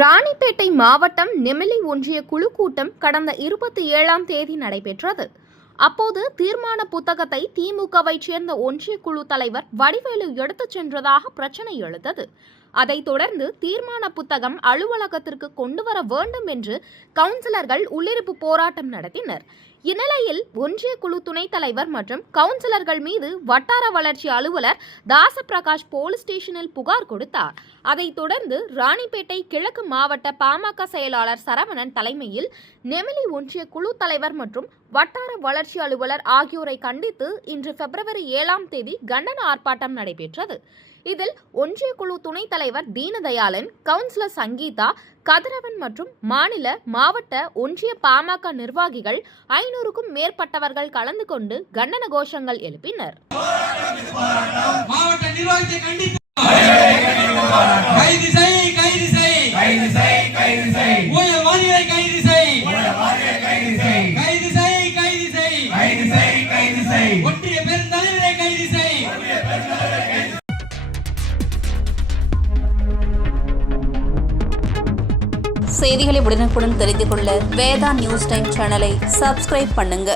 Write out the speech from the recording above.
ராணிப்பேட்டை மாவட்டம் நெமிலி ஒன்றிய குழு கூட்டம் கடந்த 27ஆம் தேதி நடைபெற்றது. அப்போது தீர்மான புத்தகத்தை திமுகவைச் சேர்ந்த ஒன்றிய குழு தலைவர் வடிவேலு எடுத்துச் சென்றதாக பிரச்சனை எழுந்தது. அதைத் தொடர்ந்து தீர்மான புத்தகம் அலுவலகத்திற்கு கொண்டுவர வேண்டும் என்று கவுன்சிலர்கள் உள்ளிருப்பு போராட்டம் நடத்தினர். இந்நிலையில் ஒன்றிய குழு துணைத் தலைவர் மற்றும் கவுன்சிலர்கள் மீது வட்டார வளர்ச்சி அலுவலர் தாசபிரகாஷ் போலீஸ் ஸ்டேஷனில் புகார் கொடுத்தார். அதைத் தொடர்ந்து ராணிப்பேட்டை கிழக்கு மாவட்ட பாமக செயலாளர் சரவணன் தலைமையில் நெமிலி ஒன்றிய குழு தலைவர் மற்றும் வட்டார வளர்ச்சி அலுவலர் ஆகியோரை கண்டித்து இன்று பிப்ரவரி 7ஆம் தேதி கண்டன ஆர்ப்பாட்டம் நடைபெற்றது. இதில் ஒன்றிய குழு துணைத் தலைவர் தீனதயாளன், கவுன்சிலர் சங்கீதா, கதிரவன் மற்றும் மாநில, மாவட்ட, ஒன்றிய பாமக நிர்வாகிகள் 500க்கும் மேற்பட்டவர்கள் கலந்து கொண்டு கண்டன கோஷங்கள் எழுப்பினர். செய்திகளை உடனுக்குடன் தெரிந்து கொள்ள வேதா நியூஸ் டைம் சேனலை சப்ஸ்கிரைப் பண்ணுங்க.